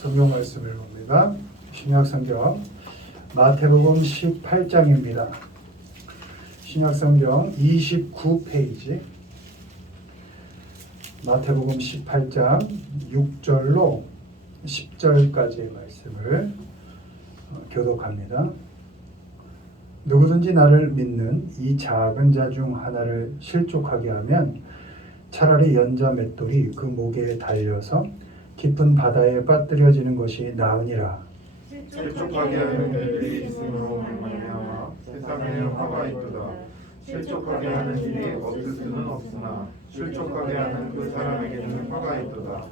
성경 말씀을 봅니다. 신약성경 마태복음 18장입니다. 신약성경 29페이지 마태복음 18장 6절로 10절까지의 말씀을 교독합니다. 누구든지 나를 믿는 이 작은 자 중 하나를 실족하게 하면 차라리 연자 맷돌이 그 목에 달려서 깊은 바다에 빠뜨려지는 것이 나으니라. 실족하게 하는 일이 있으므로 말미암아 세상에 화가 있도다. 실족하게 하는 일이 없을 수는 없으나 실족하게 하는 그 사람에게는 화가 있도다.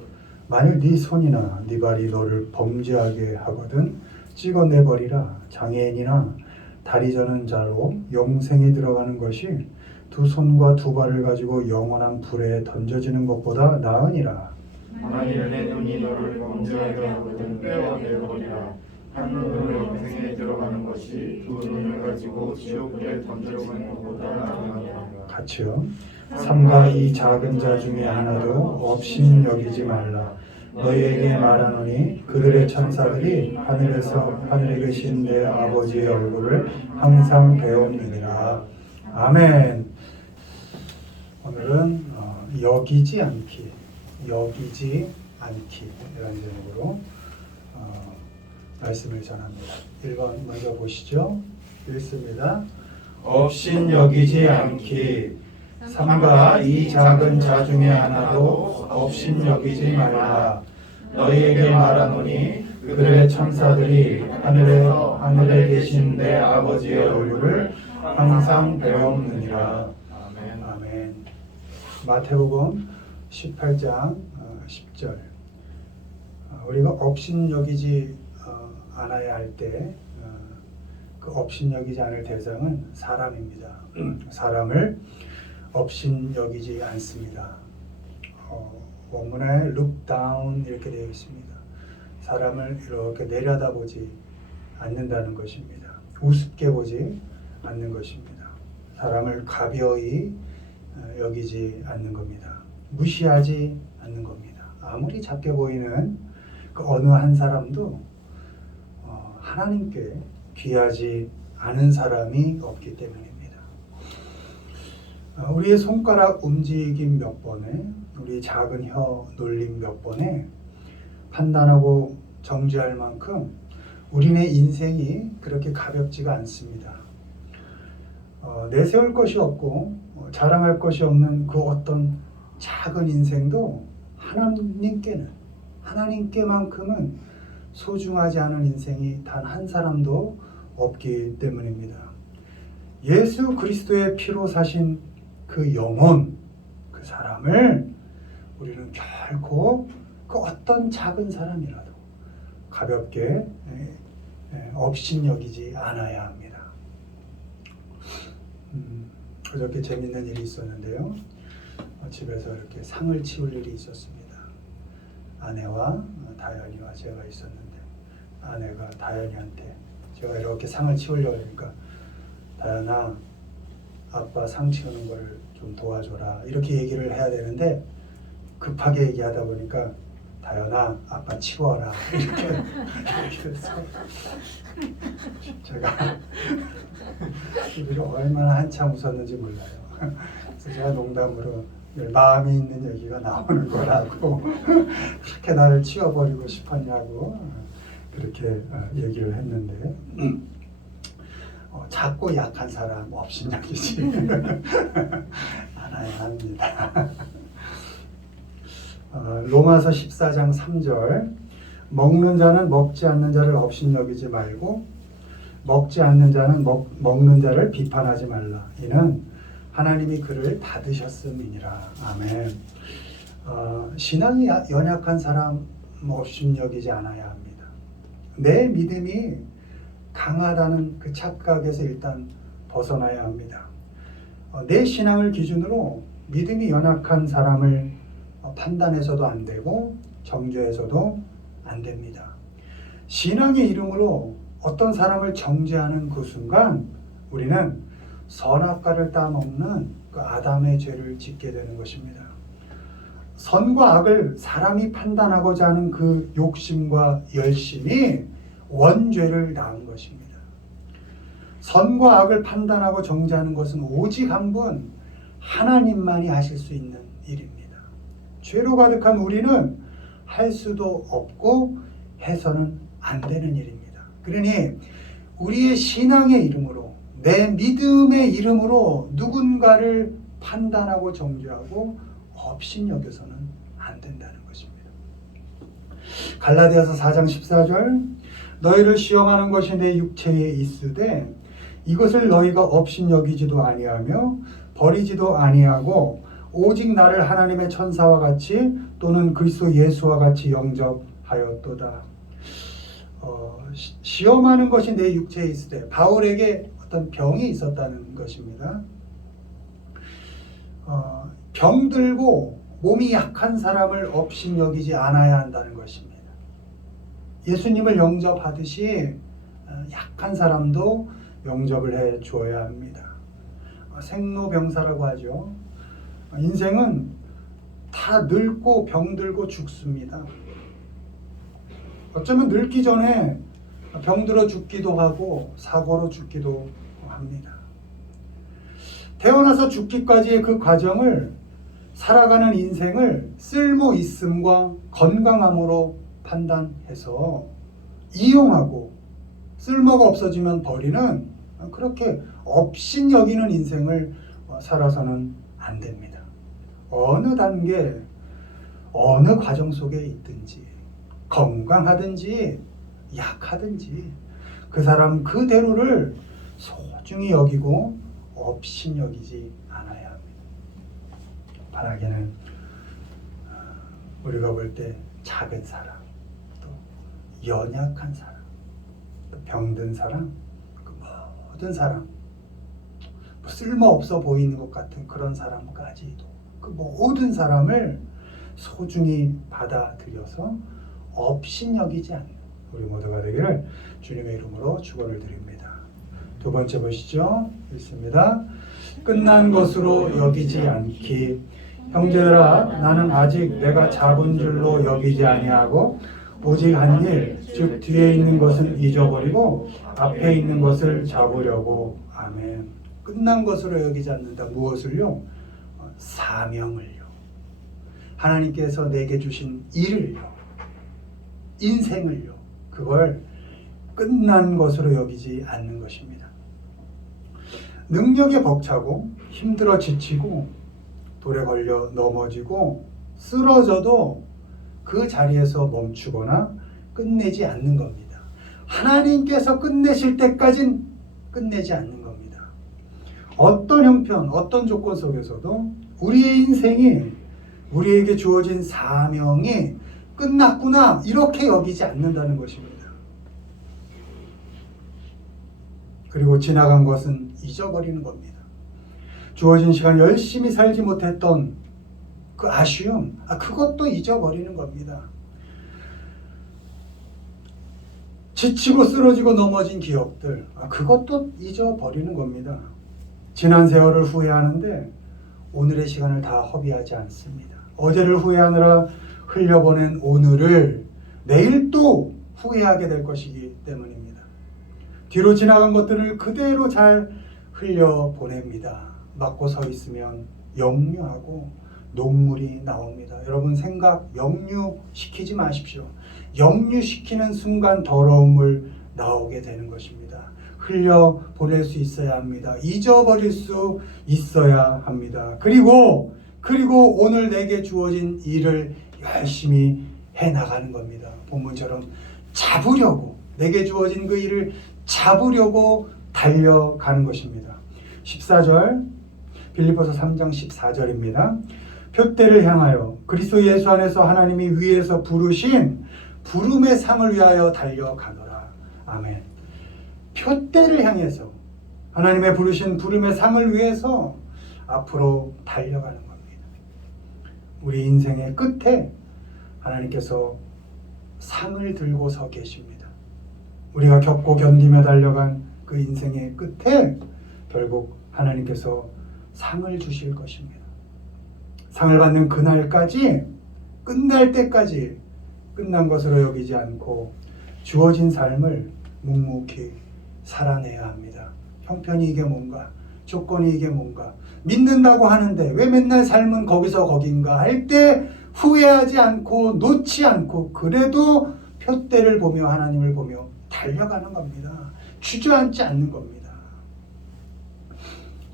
만일 네 손이나 네 발이 너를 범죄하게 하거든 찍어내버리라. 장애인이나 다리 저는 자로 영생에 들어가는 것이 두 손과 두 발을 가지고 영원한 불에 던져지는 것보다 나으니라. 만일 내 눈이 너를 범죄하게 하거든 빼어내버리라. 한 눈으로 영생에 들어가는 것이 두 눈을 가지고 지옥불에 던져지는 것보다 나으니라. 같이요. 삼가 이 작은 자 중에 하나도 없인 여기지 말라. 너희에게 말하노니 그들의 천사들이 하늘에 계신 내 아버지의 얼굴을 항상 배웁니라. 아멘. 오늘은 여기지 않기 이런 제목으로 말씀을 전합니다. 1번 먼저 보시죠. 읽습니다. 없인 여기지 않기 삼가 이 작은 자 중에 하나도 없인 여기지 말라. 너희에게 말하노니 그들의 천사들이 하늘에 계신 내 아버지의 얼굴을 항상 배움느니라. 아멘. 아멘. 마태복음 18장 10절. 우리가 업신 여기지 않아야 할 때 그 업신 여기지 않을 대상은 사람입니다. 사람을 업신 여기지 않습니다. 원문에 look down 이렇게 되어 있습니다. 사람을 이렇게 내려다보지 않는다는 것입니다. 우습게 보지 않는 것입니다. 사람을 가벼이 여기지 않는 겁니다. 무시하지 않는 겁니다. 아무리 작게 보이는 그 어느 한 사람도 하나님께 귀하지 않은 사람이 없기 때문입니다. 우리의 손가락 움직임 몇 번에, 우리 작은 혀 놀림 몇 번에 판단하고 정죄할 만큼 우리네 인생이 그렇게 가볍지가 않습니다. 내세울 것이 없고 자랑할 것이 없는 그 어떤 작은 인생도 하나님께만큼은 소중하지 않은 인생이 단 한 사람도 없기 때문입니다. 예수 그리스도의 피로 사신 그 영혼, 그 사람을 우리는 결코 그 어떤 작은 사람이라도 가볍게 업신여기지 않아야 합니다. 그저께 재밌는 일이 있었는데요. 집에서 이렇게 상을 치울 일이 있었습니다. 아내와 다현이와 제가 있었는데 아내가 다현이한테 제가 이렇게 상을 치우려고 하니까 다현아, 아빠 상 치우는 걸 좀 도와줘라 이렇게 얘기를 해야 되는데 급하게 얘기하다 보니까 다현아, 아빠 치워라 이렇게 얘기했어. 제가 우리가 얼마나 한참 웃었는지 몰라요. 그래서 제가 농담으로 마음이 있는 얘기가 나오는 거라고 그렇게 나를 치워버리고 싶었냐고 그렇게 얘기를 했는데 작고 약한 사람 없인 여기지 않아야 합니다. 로마서 14장 3절 먹는 자는 먹지 않는 자를 없인 여기지 말고 먹지 않는 자는 먹는 자를 비판하지 말라. 이는 하나님이 그를 받으셨음이니라. 아멘. 신앙이 연약한 사람 없인 여기지 않아야 합니다. 내 믿음이 강하다는 그 착각에서 일단 벗어나야 합니다. 내 신앙을 기준으로 믿음이 연약한 사람을 판단해서도 안 되고 정죄해서도 안 됩니다. 신앙의 이름으로 어떤 사람을 정죄하는 그 순간 우리는 선악과를 따먹는 그 아담의 죄를 짓게 되는 것입니다. 선과 악을 사람이 판단하고자 하는 그 욕심과 열심이 원죄를 낳은 것입니다. 선과 악을 판단하고 정죄하는 것은 오직 한 분 하나님만이 하실 수 있는 일입니다. 죄로 가득한 우리는 할 수도 없고 해서는 안 되는 일입니다. 그러니 우리의 신앙의 이름으로, 내 믿음의 이름으로 누군가를 판단하고 정죄하고 업신여겨서는 안 된다는 것입니다. 갈라디아서 4장 14절, 너희를 시험하는 것이 내 육체에 있으되 이것을 너희가 업신여기지도 아니하며 버리지도 아니하고 오직 나를 하나님의 천사와 같이 또는 그리스도 예수와 같이 영접하였도다. 시험하는 것이 내 육체에 있을 때 바울에게 어떤 병이 있었다는 것입니다. 병들고 몸이 약한 사람을 업신여기지 않아야 한다는 것입니다. 예수님을 영접하듯이 약한 사람도 영접을 해 주어야 합니다. 생로병사라고 하죠. 인생은 다 늙고 병들고 죽습니다. 어쩌면 늙기 전에 병들어 죽기도 하고 사고로 죽기도 합니다. 태어나서 죽기까지의 그 과정을, 살아가는 인생을 쓸모 있음과 건강함으로 판단해서 이용하고 쓸모가 없어지면 버리는, 그렇게 업신여기는 인생을 살아서는 안 됩니다. 어느 단계, 어느 과정 속에 있든지, 건강하든지 약하든지 그 사람 그대로를 소중히 여기고 업신여기지 않아야 합니다. 바라기는 우리가 볼 때 작은 사람, 또 연약한 사람, 또 병든 사람, 그 모든 사람, 쓸모없어 보이는 것 같은 그런 사람까지도 그 모든 사람을 소중히 받아들여서 업신여기지 않는 우리 모두가 되기를 주님의 이름으로 축원을 드립니다. 두 번째 보시죠. 읽습니다. 끝난 것으로 여기지 않기. 형제들아, 나는 아직 내가 잡은 줄로 여기지 아니하고 오직 한 일, 즉 뒤에 있는 것을 잊어버리고 앞에 있는 것을 잡으려고. 아멘. 끝난 것으로 여기지 않는다. 무엇을요? 사명을요. 하나님께서 내게 주신 일을요. 인생을요. 그걸 끝난 것으로 여기지 않는 것입니다. 능력에 벅차고 힘들어 지치고 돌에 걸려 넘어지고 쓰러져도 그 자리에서 멈추거나 끝내지 않는 겁니다. 하나님께서 끝내실 때까진 끝내지 않는 겁니다. 어떤 형편, 어떤 조건 속에서도 우리의 인생이, 우리에게 주어진 사명이 끝났구나 이렇게 여기지 않는다는 것입니다. 그리고 지나간 것은 잊어버리는 겁니다. 주어진 시간 열심히 살지 못했던 그 아쉬움, 그것도 잊어버리는 겁니다. 지치고 쓰러지고 넘어진 기억들, 그것도 잊어버리는 겁니다. 지난 세월을 후회하는데 오늘의 시간을 다 허비하지 않습니다. 어제를 후회하느라 흘려보낸 오늘을 내일 또 후회하게 될 것이기 때문입니다. 뒤로 지나간 것들을 그대로 잘 흘려보냅니다. 맞고 서 있으면 역류하고 녹물이 나옵니다. 여러분 생각 역류시키지 마십시오. 역류시키는 순간 더러운 물 나오게 되는 것입니다. 흘려보낼 수 있어야 합니다. 잊어버릴 수 있어야 합니다. 그리고 오늘 내게 주어진 일을 열심히 해나가는 겁니다. 본문처럼 잡으려고, 내게 주어진 그 일을 잡으려고 달려가는 것입니다. 14절, 빌립보서 3장 14절입니다. 표대를 향하여 그리스도 예수 안에서 하나님이 위에서 부르신 부름의 상을 위하여 달려가노라. 아멘. 표대를 향해서 하나님의 부르신 부름의 상을 위해서 앞으로 달려가는 겁니다. 우리 인생의 끝에 하나님께서 상을 들고 서 계십니다. 우리가 겪고 견디며 달려간 그 인생의 끝에 결국 하나님께서 상을 주실 것입니다. 상을 받는 그날까지, 끝날 때까지 끝난 것으로 여기지 않고 주어진 삶을 묵묵히 살아내야 합니다. 형편이 이게 뭔가, 조건이 이게 뭔가, 믿는다고 하는데 왜 맨날 삶은 거기서 거긴가 할 때 후회하지 않고 놓지 않고 그래도 표대를 보며 하나님을 보며 달려가는 겁니다. 주저앉지 않는 겁니다.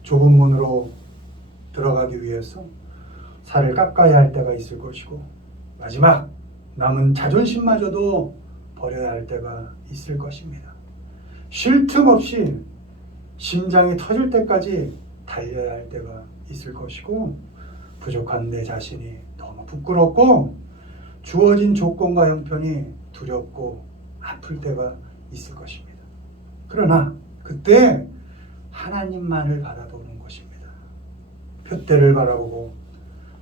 좁은 문으로 들어가기 위해서 살을 깎아야 할 때가 있을 것이고, 마지막 남은 자존심마저도 버려야 할 때가 있을 것입니다. 쉴 틈 없이 심장이 터질 때까지 달려야 할 때가 있을 것이고, 부족한 내 자신이 너무 부끄럽고 주어진 조건과 형편이 두렵고 아플 때가 있을 것입니다. 그러나 그때 하나님만을 바라보는 것입니다. 표대를 바라보고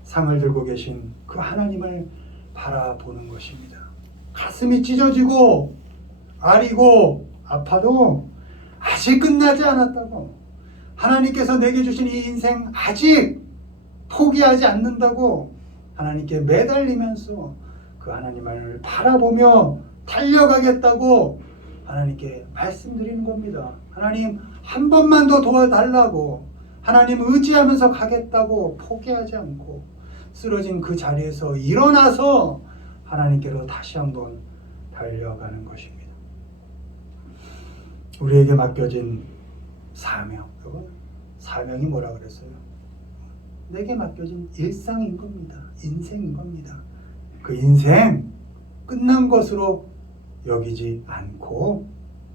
상을 들고 계신 그 하나님을 바라보는 것입니다. 가슴이 찢어지고 아리고 아파도 아직 끝나지 않았다고, 하나님께서 내게 주신 이 인생 아직 포기하지 않는다고 하나님께 매달리면서 그 하나님을 바라보며 달려가겠다고 하나님께 말씀드리는 겁니다. 하나님 한 번만 더 도와달라고, 하나님 의지하면서 가겠다고 포기하지 않고 쓰러진 그 자리에서 일어나서 하나님께로 다시 한번 달려가는 것입니다. 우리에게 맡겨진 사명, 사명이 뭐라 그랬어요? 내게 맡겨진 일상인 겁니다. 인생인 겁니다. 그 인생 끝난 것으로 여기지 않고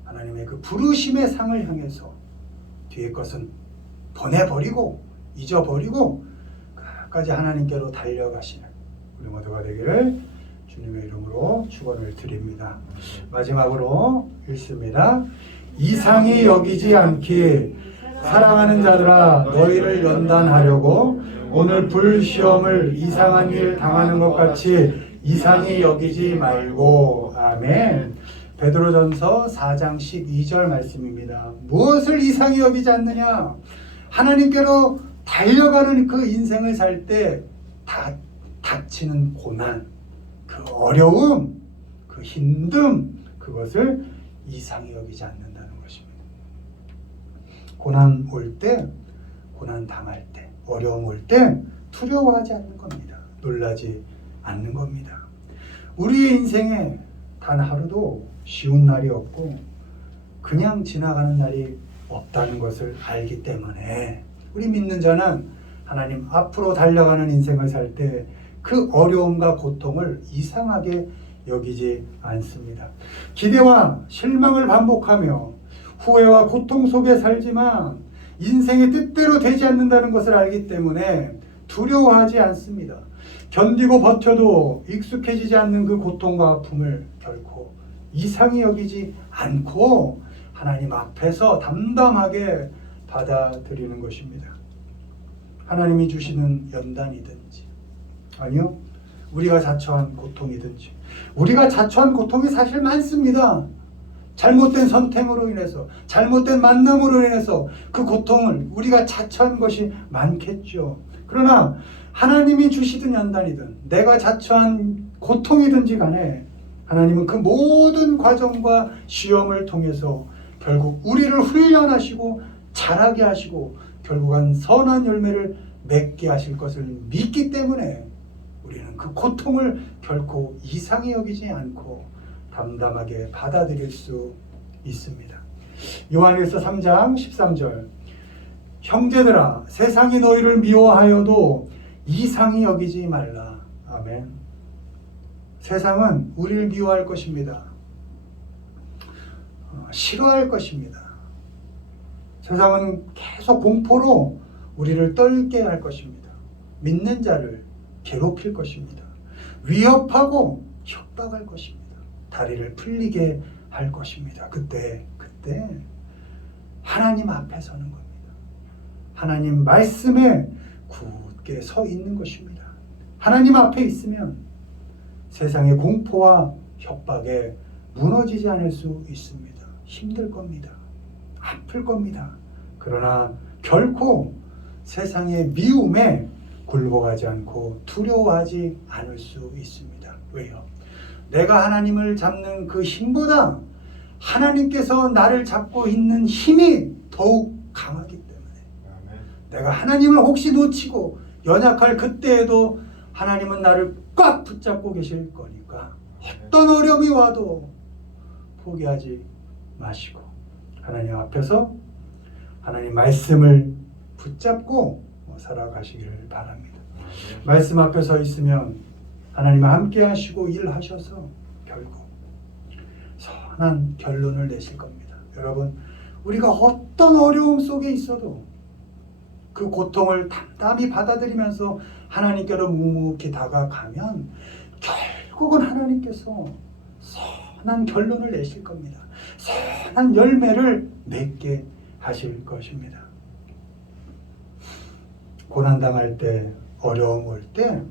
하나님의 그 부르심의 상을 향해서 뒤의 것은 보내버리고 잊어버리고 끝까지 하나님께로 달려가시는 우리 모두가 되기를 주님의 이름으로 축원을 드립니다. 마지막으로 읽습니다. 이상히 여기지 않기 사랑하는 자들아, 너희를 연단하려고 오늘 불시험을 이상한 일 당하는 것 같이 이상히 여기지 말고. 아멘. 베드로전서 4장 12절 말씀입니다. 무엇을 이상히 여기지 않느냐? 하나님께로 달려가는 그 인생을 살 때 닥치는 고난, 그 어려움, 그 힘듦, 그것을 이상히 여기지 않는다는 것입니다. 고난 올 때, 고난 당할 때, 어려움 올 때 두려워하지 않는 겁니다. 놀라지 않는 겁니다. 우리의 인생에 단 하루도 쉬운 날이 없고 그냥 지나가는 날이 없다는 것을 알기 때문에 우리 믿는 자는 하나님 앞으로 달려가는 인생을 살 때 그 어려움과 고통을 이상하게 여기지 않습니다. 기대와 실망을 반복하며 후회와 고통 속에 살지만 인생의 뜻대로 되지 않는다는 것을 알기 때문에 두려워하지 않습니다. 견디고 버텨도 익숙해지지 않는 그 고통과 아픔을 결코 이상히 여기지 않고 하나님 앞에서 담담하게 받아들이는 것입니다. 하나님이 주시는 연단이든지, 아니요, 우리가 자처한 고통이든지, 우리가 자처한 고통이 사실 많습니다. 잘못된 선택으로 인해서, 잘못된 만남으로 인해서 그 고통을 우리가 자처한 것이 많겠죠. 그러나 하나님이 주시든 연단이든 내가 자처한 고통이든지 간에 하나님은 그 모든 과정과 시험을 통해서 결국 우리를 훈련하시고 자라게 하시고 결국은 선한 열매를 맺게 하실 것을 믿기 때문에 우리는 그 고통을 결코 이상히 여기지 않고 담담하게 받아들일 수 있습니다. 요한일서 3장 13절, 형제들아 세상이 너희를 미워하여도 이상히 여기지 말라. 아멘. 세상은 우리를 미워할 것입니다. 싫어할 것입니다. 세상은 계속 공포로 우리를 떨게 할 것입니다. 믿는 자를 괴롭힐 것입니다. 위협하고 협박할 것입니다. 다리를 풀리게 할 것입니다. 그때 하나님 앞에 서는 겁니다. 하나님 말씀에 굳게 서 있는 것입니다. 하나님 앞에 있으면 세상의 공포와 협박에 무너지지 않을 수 있습니다. 힘들 겁니다. 아플 겁니다. 그러나 결코 세상의 미움에 굴복하지 않고 두려워하지 않을 수 있습니다. 왜요? 내가 하나님을 잡는 그 힘보다 하나님께서 나를 잡고 있는 힘이 더욱 강하기 때문에 아멘. 내가 하나님을 혹시 놓치고 연약할 그때에도 하나님은 나를 꽉 붙잡고 계실 거니까 어떤 어려움이 와도 포기하지 마시고 하나님 앞에서 하나님 말씀을 붙잡고 살아가시기를 바랍니다. 말씀 앞에 서 있으면 하나님과 함께 하시고 일하셔서 결국 선한 결론을 내실 겁니다. 여러분, 우리가 어떤 어려움 속에 있어도 그 고통을 담담히 받아들이면서 하나님께로 묵묵히 다가가면 결국은 하나님께서 선한 결론을 내실 겁니다. 선한 열매를 맺게 하실 것입니다. 고난당할 때, 어려움 올 때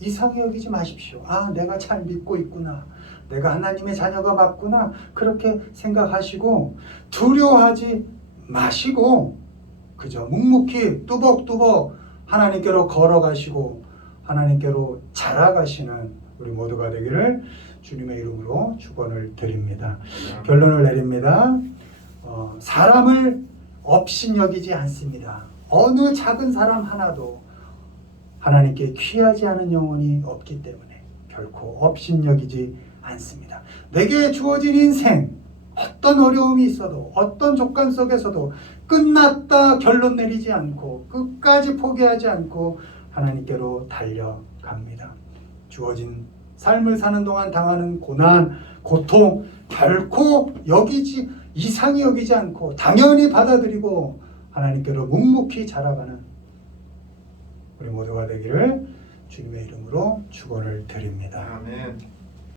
이상히 여기지 마십시오. 아, 내가 잘 믿고 있구나. 내가 하나님의 자녀가 맞구나. 그렇게 생각하시고 두려워하지 마시고 그저 묵묵히 뚜벅뚜벅 하나님께로 걸어가시고 하나님께로 자라가시는 우리 모두가 되기를 주님의 이름으로 축원을 드립니다. 결론을 내립니다. 사람을 업신여기지 않습니다. 어느 작은 사람 하나도 하나님께 귀하지 않은 영혼이 없기 때문에 결코 업신여기지 않습니다. 내게 주어진 인생 어떤 어려움이 있어도 어떤 조건 속에서도 끝났다 결론 내리지 않고 끝까지 포기하지 않고 하나님께로 달려갑니다. 주어진 삶을 사는 동안 당하는 고난, 고통 결코 이상히 여기지 않고 당연히 받아들이고 하나님께로 묵묵히 자라가는 우리 모두가 되기를 주님의 이름으로 축원을 드립니다. 아멘.